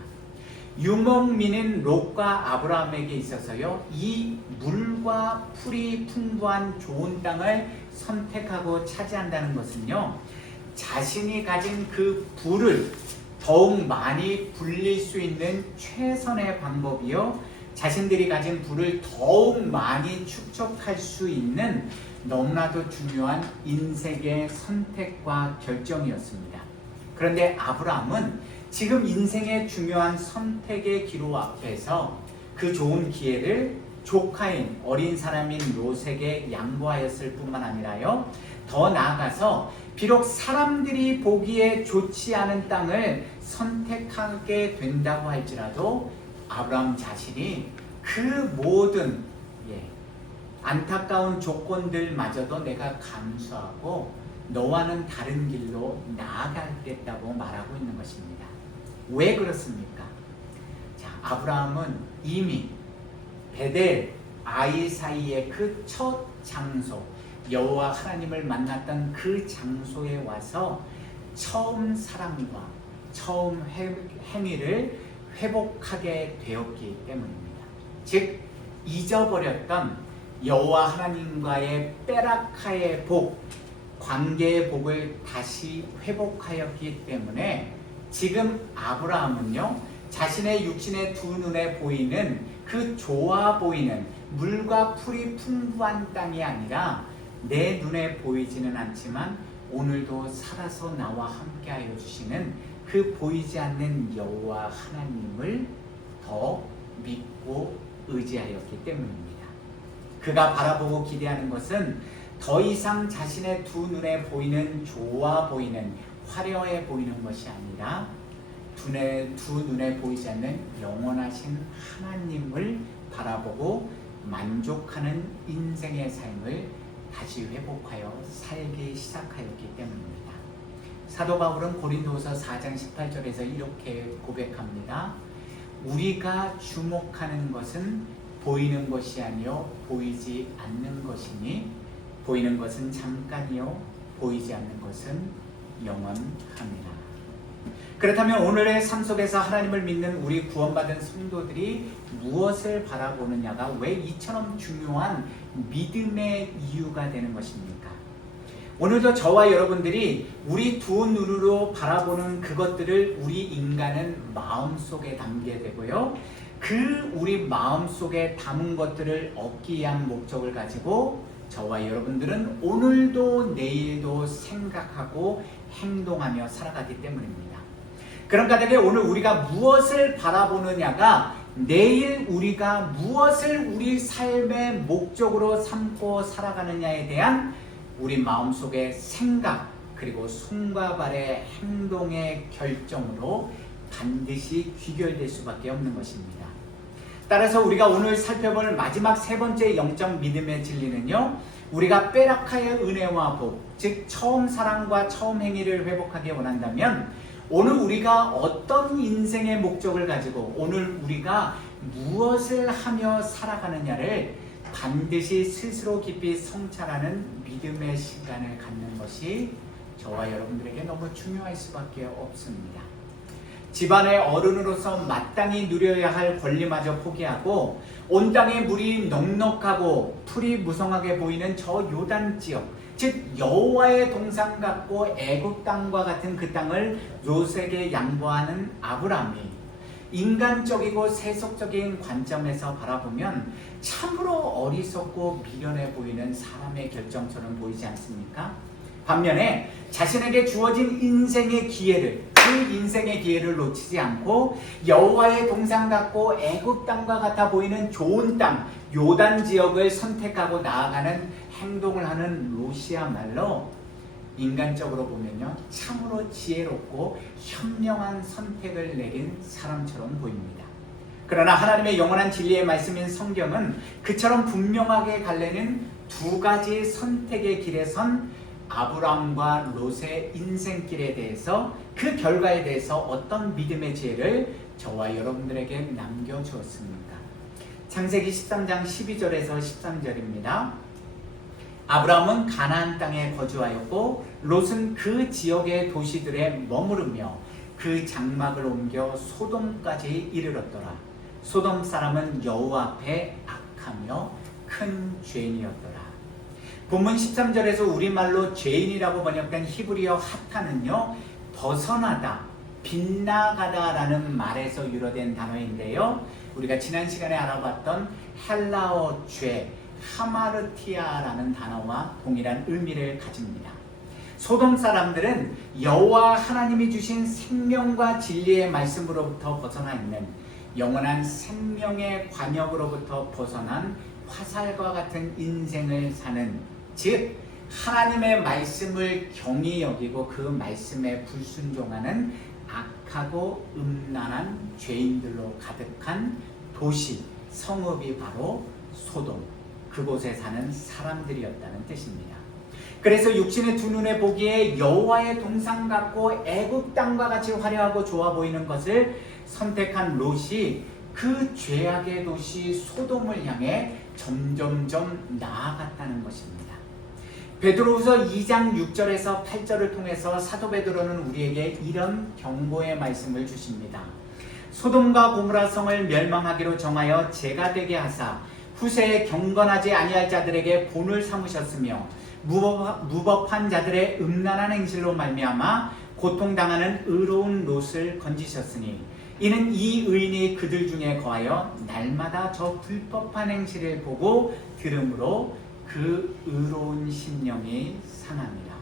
유목민인 롯과 아브라함에게 있어서요, 이 물과 풀이 풍부한 좋은 땅을 선택하고 차지한다는 것은요, 자신이 가진 그 부를 더욱 많이 불릴 수 있는 최선의 방법이요, 자신들이 가진 부를 더욱 많이 축적할 수 있는 너무나도 중요한 인생의 선택과 결정이었습니다. 그런데 아브라함은 지금 인생의 중요한 선택의 기로 앞에서 그 좋은 기회를 조카인 어린 사람인 롯에게 양보하였을 뿐만 아니라요, 더 나아가서 비록 사람들이 보기에 좋지 않은 땅을 선택하게 된다고 할지라도 아브라함 자신이 그 모든 안타까운 조건들마저도 내가 감수하고 너와는 다른 길로 나아가겠다고 말하고 있는 것입니다. 왜 그렇습니까? 자, 아브라함은 이미 베델 아이 사이의 그 첫 장소, 여호와 하나님을 만났던 그 장소에 와서 처음 사랑과 처음 행위를 회복하게 되었기 때문입니다. 즉, 잊어버렸던 여호와 하나님과의 빼라카의 복, 관계의 복을 다시 회복하였기 때문에 지금 아브라함은요, 자신의 육신의 두 눈에 보이는 그 좋아 보이는 물과 풀이 풍부한 땅이 아니라 내 눈에 보이지는 않지만 오늘도 살아서 나와 함께하여 주시는 그 보이지 않는 여호와 하나님을 더 믿고 의지하였기 때문입니다. 그가 바라보고 기대하는 것은 더 이상 자신의 두 눈에 보이는 좋아 보이는 화려해 보이는 것이 아니라 두 눈에 보이지 않는 영원하신 하나님을 바라보고 만족하는 인생의 삶을 다시 회복하여 살기 시작하였기 때문입니다. 사도 바울은 고린도서 4장 18절에서 이렇게 고백합니다. 우리가 주목하는 것은 보이는 것이 아니요 보이지 않는 것이니 보이는 것은 잠깐이요 보이지 않는 것은 영원함이라. 그렇다면 오늘의 삶 속에서 하나님을 믿는 우리 구원받은 성도들이 무엇을 바라보느냐가 왜 이처럼 중요한 믿음의 이유가 되는 것입니까? 오늘도 저와 여러분들이 우리 두 눈으로 바라보는 그것들을 우리 인간은 마음속에 담게 되고요, 그 우리 마음속에 담은 것들을 얻기 위한 목적을 가지고 저와 여러분들은 오늘도 내일도 생각하고 행동하며 살아가기 때문입니다. 그런 까닭에 오늘 우리가 무엇을 바라보느냐가 내일 우리가 무엇을 우리 삶의 목적으로 삼고 살아가느냐에 대한 우리 마음속의 생각 그리고 손과 발의 행동의 결정으로 반드시 귀결될 수밖에 없는 것입니다. 따라서 우리가 오늘 살펴볼 마지막 세 번째 영적 믿음의 진리는요, 우리가 빼라카의 은혜와 복, 즉 처음 사랑과 처음 행위를 회복하기 원한다면 오늘 우리가 어떤 인생의 목적을 가지고 오늘 우리가 무엇을 하며 살아가느냐를 반드시 스스로 깊이 성찰하는 믿음의 시간을 갖는 것이 저와 여러분들에게 너무 중요할 수밖에 없습니다. 집안의 어른으로서 마땅히 누려야 할 권리마저 포기하고 온 땅에 물이 넉넉하고 풀이 무성하게 보이는 저 요단 지역, 즉 여호와의 동산 같고 애굽 땅과 같은 그 땅을 롯에게 양보하는 아브라함이 인간적이고 세속적인 관점에서 바라보면 참으로 어리석고 미련해 보이는 사람의 결정처럼 보이지 않습니까? 반면에 자신에게 주어진 인생의 기회를, 그 인생의 기회를 놓치지 않고 여호와의 동산 같고 애굽 땅과 같아 보이는 좋은 땅, 요단 지역을 선택하고 나아가는 행동을 하는 롯이야말로 인간적으로 보면요, 참으로 지혜롭고 현명한 선택을 내린 사람처럼 보입니다. 그러나 하나님의 영원한 진리의 말씀인 성경은 그처럼 분명하게 갈래는 두 가지 선택의 길에 선 아브라함과 롯의 인생길에 대해서, 그 결과에 대해서 어떤 믿음의 지혜를 저와 여러분들에게 남겨주었습니까? 창세기 13장 12절에서 13절입니다. 아브라함은 가나안 땅에 거주하였고 롯은 그 지역의 도시들에 머무르며 그 장막을 옮겨 소돔까지 이르렀더라. 소돔 사람은 여호와 앞에 악하며 큰 죄인이었더라. 본문 13절에서 우리말로 죄인이라고 번역된 히브리어 하타는요, 벗어나다, 빗나가다 라는 말에서 유래된 단어인데요, 우리가 지난 시간에 알아봤던 헬라어 죄, 하마르티아라는 단어와 동일한 의미를 가집니다. 소돔 사람들은 여호와 하나님이 주신 생명과 진리의 말씀으로부터 벗어나 있는 영원한 생명의 관역으로부터 벗어난 화살과 같은 인생을 사는, 즉 하나님의 말씀을 경히 여기고 그 말씀에 불순종하는 악하고 음란한 죄인들로 가득한 도시, 성읍이 바로 소돔, 그곳에 사는 사람들이었다는 뜻입니다. 그래서 육신의 두 눈에 보기에 여호와의 동산 같고 애굽 땅과 같이 화려하고 좋아 보이는 것을 선택한 롯이 그 죄악의 도시 소돔을 향해 점점점 나아갔다는 것입니다. 베드로후서 2장 6절에서 8절을 통해서 사도 베드로는 우리에게 이런 경고의 말씀을 주십니다. 소돔과 고모라 성을 멸망하기로 정하여 죄가 되게 하사 후세에 경건하지 아니할 자들에게 본을 삼으셨으며 무법한 자들의 음란한 행실로 말미암아 고통당하는 의로운 롯을 건지셨으니 이는 이 의인이 그들 중에 거하여 날마다 저 불법한 행실을 보고 들음으로 그 의로운 심령이 상합니다.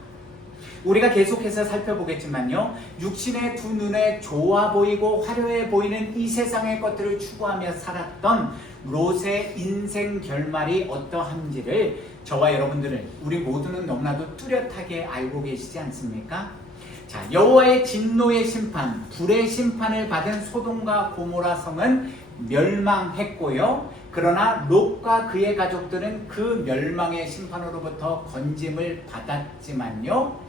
우리가 계속해서 살펴보겠지만요, 육신의 두 눈에 좋아 보이고 화려해 보이는 이 세상의 것들을 추구하며 살았던 롯의 인생 결말이 어떠한지를 저와 여러분들은, 우리 모두는 너무나도 뚜렷하게 알고 계시지 않습니까? 자, 여호와의 진노의 심판, 불의 심판을 받은 소돔과 고모라 성은 멸망했고요, 그러나 롯과 그의 가족들은 그 멸망의 심판으로부터 건짐을 받았지만요,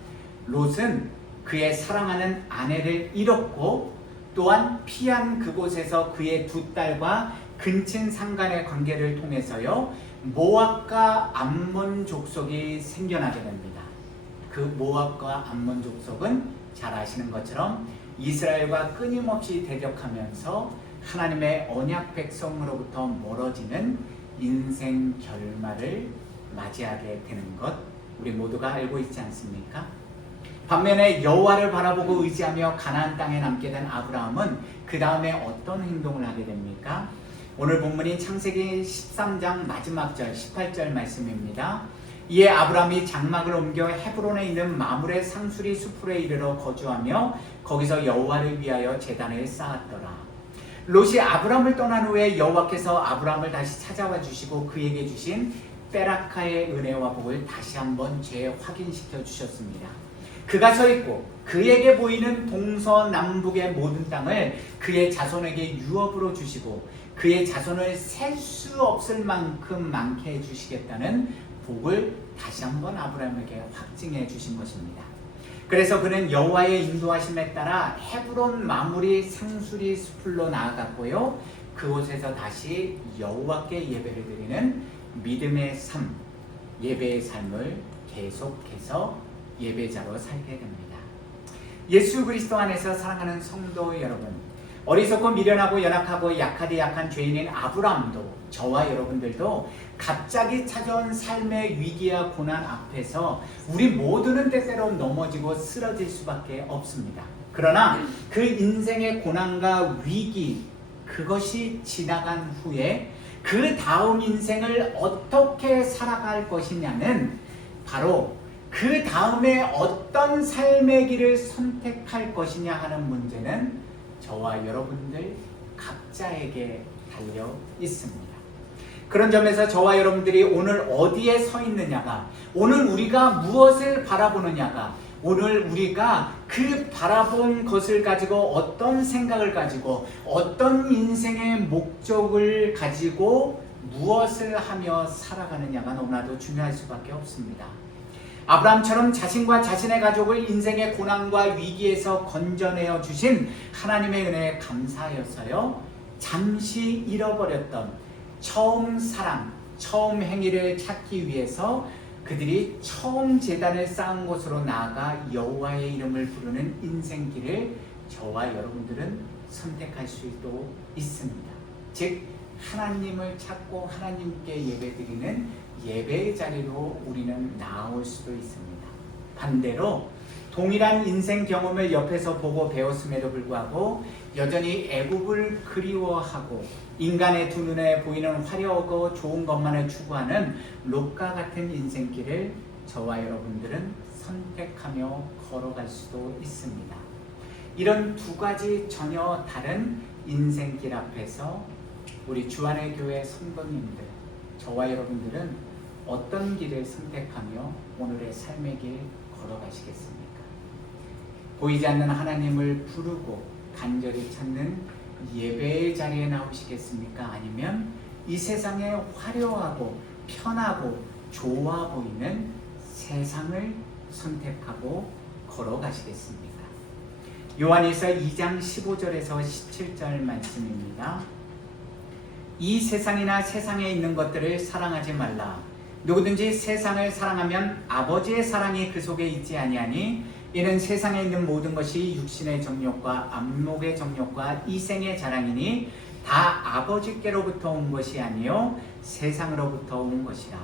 롯은 그의 사랑하는 아내를 잃었고 또한 피한 그곳에서 그의 두 딸과 근친 상간의 관계를 통해서요, 모압과 암몬 족속이 생겨나게 됩니다. 그 모압과 암몬 족속은 잘 아시는 것처럼 이스라엘과 끊임없이 대적하면서 하나님의 언약 백성으로부터 멀어지는 인생 결말을 맞이하게 되는 것, 우리 모두가 알고 있지 않습니까? 반면에 여호와를 바라보고 의지하며 가나안 땅에 남게 된 아브라함은 그 다음에 어떤 행동을 하게 됩니까? 오늘 본문인 창세기 13장 마지막 절 18절 말씀입니다. 이에 아브라함이 장막을 옮겨 헤브론에 있는 마므레 상수리 수풀에 이르러 거주하며 거기서 여호와를 위하여 제단을 쌓았더라. 롯이 아브라함을 떠난 후에 여호와께서 아브라함을 다시 찾아와 주시고 그에게 주신 베라카의 은혜와 복을 다시 한번 재확인시켜 주셨습니다. 그가 서 있고 그에게 보이는 동서남북의 모든 땅을 그의 자손에게 유업으로 주시고 그의 자손을 셀 수 없을 만큼 많게 해주시겠다는 복을 다시 한번 아브라함에게 확증해 주신 것입니다. 그래서 그는 여호와의 인도하심에 따라 헤브론 마므리 상수리 숲으로 나아갔고요, 그곳에서 다시 여호와께 예배를 드리는 믿음의 삶, 예배의 삶을 계속해서 예배자로 살게 됩니다. 예수 그리스도 안에서 사랑하는 성도 여러분, 어리석고 미련하고 연약하고 약하디 약한 죄인인 아브라함도, 저와 여러분들도 갑자기 찾아온 삶의 위기와 고난 앞에서 우리 모두는 때때로 넘어지고 쓰러질 수밖에 없습니다. 그러나 그 인생의 고난과 위기, 그것이 지나간 후에 그 다음 인생을 어떻게 살아갈 것이냐는 바로 그 다음에 어떤 삶의 길을 선택할 것이냐 하는 문제는 저와 여러분들 각자에게 달려 있습니다. 그런 점에서 저와 여러분들이 오늘 어디에 서 있느냐가, 오늘 우리가 무엇을 바라보느냐가, 오늘 우리가 그 바라본 것을 가지고 어떤 생각을 가지고 어떤 인생의 목적을 가지고 무엇을 하며 살아가느냐가 너무나도 중요할 수밖에 없습니다. 아브라함처럼 자신과 자신의 가족을 인생의 고난과 위기에서 건져내어 주신 하나님의 은혜에 감사하여서요, 잠시 잃어버렸던 처음 사랑, 처음 행위를 찾기 위해서 그들이 처음 제단을 쌓은 곳으로 나아가 여호와의 이름을 부르는 인생길을 저와 여러분들은 선택할 수도 있습니다. 즉 하나님을 찾고 하나님께 예배드리는 예배의 자리로 우리는 나올 수도 있습니다. 반대로 동일한 인생 경험을 옆에서 보고 배웠음에도 불구하고 여전히 애굽을 그리워하고 인간의 두 눈에 보이는 화려하고 좋은 것만을 추구하는 롯과 같은 인생길을 저와 여러분들은 선택하며 걸어갈 수도 있습니다. 이런 두 가지 전혀 다른 인생길 앞에서 우리 주안의 교회 성도님들, 저와 여러분들은 어떤 길을 선택하며 오늘의 삶의 길 걸어가시겠습니까? 보이지 않는 하나님을 부르고 간절히 찾는 예배의 자리에 나오시겠습니까? 아니면 이 세상에 화려하고 편하고 좋아 보이는 세상을 선택하고 걸어가시겠습니까? 요한일서 2장 15절에서 17절 말씀입니다. 이 세상이나 세상에 있는 것들을 사랑하지 말라. 누구든지 세상을 사랑하면 아버지의 사랑이 그 속에 있지 아니하니 이는 세상에 있는 모든 것이 육신의 정욕과 안목의 정욕과 이생의 자랑이니 다 아버지께로부터 온 것이 아니요 세상으로부터 온 것이라.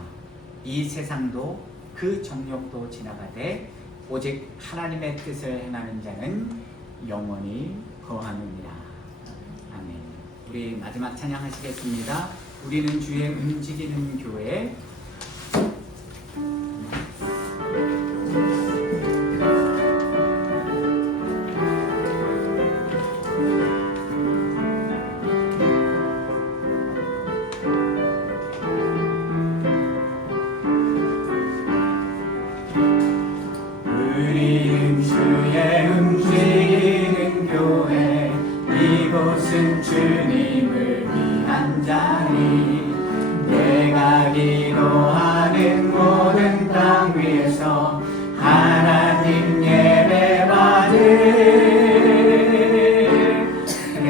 이 세상도 그 정욕도 지나가되 오직 하나님의 뜻을 행하는 자는 영원히 거하느니라. 아멘. 우리 마지막 찬양하시겠습니다. 우리는 주의 움직이는 교회. 우리는 주의 움직이는 교회, 이곳은 주님을 위한 자리. 내가 기도하는 모든 땅 위에서 하나님 예배 받을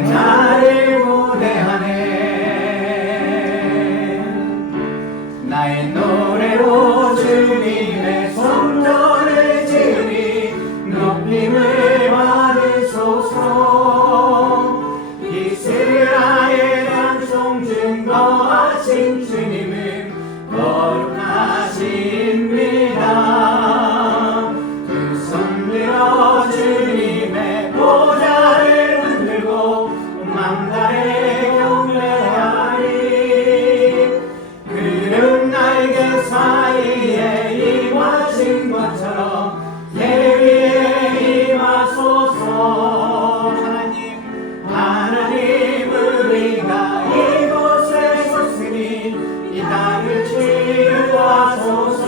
나를 모대하네. 나의 노래로 주님의 성전을 지으니 높임을 받으소서. 이스라엘 장종 증거하신 주님은 거룩하십니다. 두 손 들어 주님의 보좌를 흔들고 망다에 경배하리. 그름 날개 사이에 임하신 것처럼 예비에 임하소서. 하나님 우리가 이곳에 섰으니 이 땅을 치유하소서.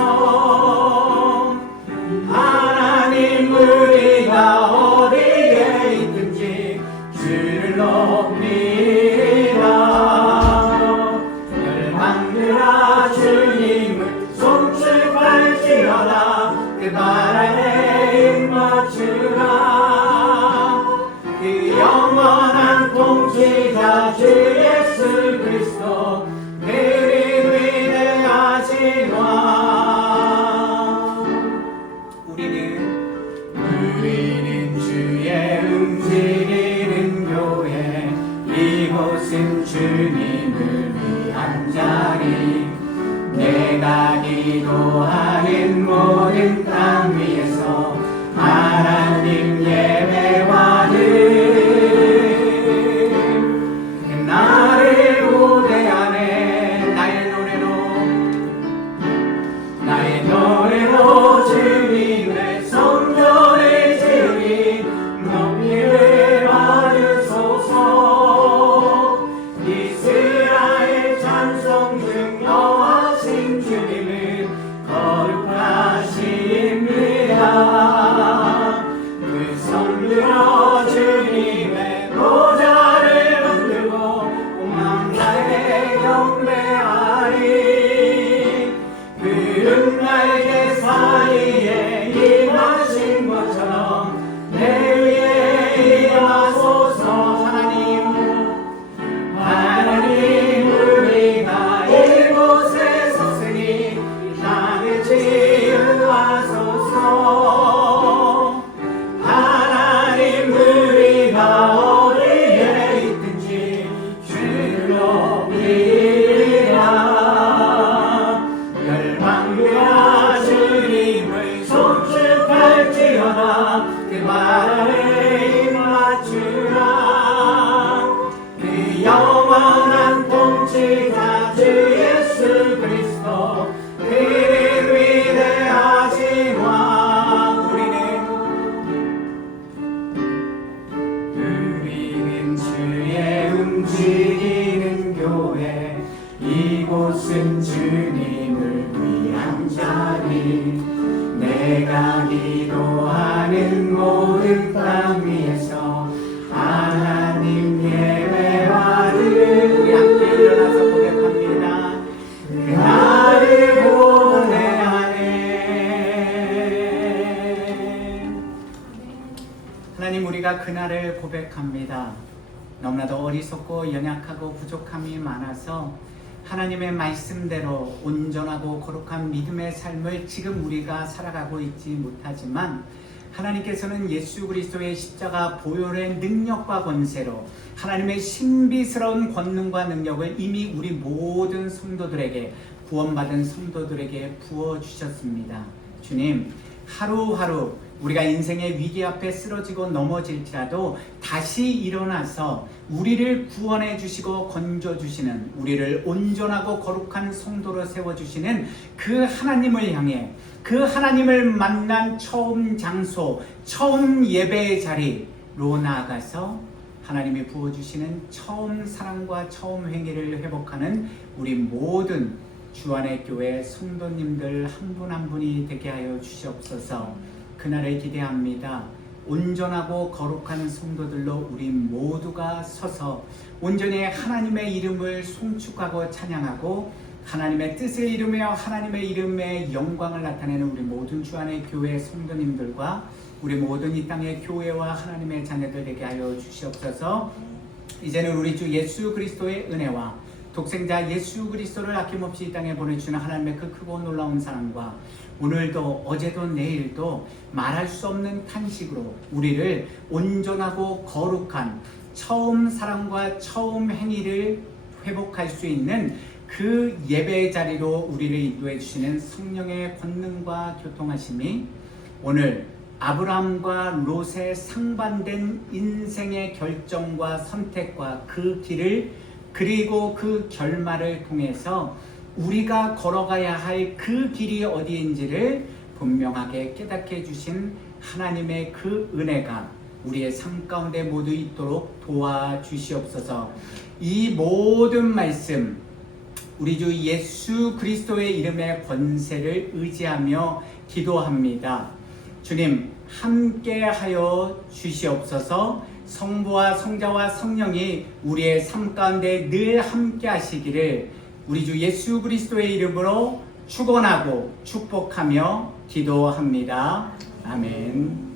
하나님 우리가 어디에 있든지 주를 높이리라. 열방들아 주님을 송축할지어다. 그 발 아래 입맞추라. 그 영원한 통치자 주 예수 그리스도 그리 위대하시도다. 우리는 주 기도하는 모든 땅 위에서 하나님 예배와는 나를 우대하네 나의 노래로 주님의 성전을 지으리 높이를 받으소서 이스라엘 찬송 증거하신 주님은 거룩하십니다 그 성들어 주님의 보좌를 흔들고 오만나에 경배하리 그른 날개 사이에 임하신 것처럼 내 위에 임하소서 하나님 우리가 이곳에 섰으니 땅을 치유하소서 하나님 우리가 어디에 있든지 주를 높이리라 열방과 주님을 송축할지어다 그 말에 입맞추라 그 영원한 통치자 주 예수 그리스도 그는 위대하시와 우리는 주의 움직이는 교회 이곳은 주님을 위한 자리 내가 기도하는 모든 땅 위에서 하나님 예배와를 우리 함께 일어나서 고백합니다 그날을 고대하네 하나님 우리가 그날을 고백합니다 너무나도 어리석고 연약하고 부족함이 많아서 하나님의 말씀대로 온전하고 거룩한 믿음의 삶을 지금 우리가 살아가고 있지 못하지만 하나님께서는 예수 그리스도의 십자가 보혈의 능력과 권세로 하나님의 신비스러운 권능과 능력을 이미 우리 모든 성도들에게 구원받은 성도들에게 부어주셨습니다. 주님, 하루하루 우리가 인생의 위기 앞에 쓰러지고 넘어질지라도 다시 일어나서 우리를 구원해 주시고 건져 주시는 우리를 온전하고 거룩한 성도로 세워주시는 그 하나님을 향해 그 하나님을 만난 처음 장소, 처음 예배의 자리로 나아가서 하나님이 부어주시는 처음 사랑과 처음 행위를 회복하는 우리 모든 주안의 교회 성도님들 한 분 한 분이 되게 하여 주시옵소서. 그날을 기대합니다. 온전하고 거룩한 성도들로 우리 모두가 서서 온전히 하나님의 이름을 송축하고 찬양하고 하나님의 뜻을 이루며 하나님의 이름의 영광을 나타내는 우리 모든 주안의 교회 성도님들과 우리 모든 이 땅의 교회와 하나님의 자녀들 되게 하여 주시옵소서. 이제는 우리 주 예수 그리스도의 은혜와 독생자 예수 그리스도를 아낌없이 이 땅에 보내주시는 하나님의 그 크고 놀라운 사랑과 오늘도 어제도 내일도 말할 수 없는 탄식으로 우리를 온전하고 거룩한 처음 사랑과 처음 행위를 회복할 수 있는 그 예배의 자리로 우리를 인도해 주시는 성령의 권능과 교통하심이 오늘 아브라함과 롯의 상반된 인생의 결정과 선택과 그 길을 그리고 그 결말을 통해서 우리가 걸어가야 할 그 길이 어디인지를 분명하게 깨닫게 해주신 하나님의 그 은혜가 우리의 삶 가운데 모두 있도록 도와주시옵소서. 이 모든 말씀 우리 주 예수 그리스도의 이름의 권세를 의지하며 기도합니다. 주님 함께하여 주시옵소서. 성부와 성자와 성령이 우리의 삶 가운데 늘 함께 하시기를 우리 주 예수 그리스도의 이름으로 축원하고 축복하며 기도합니다. 아멘.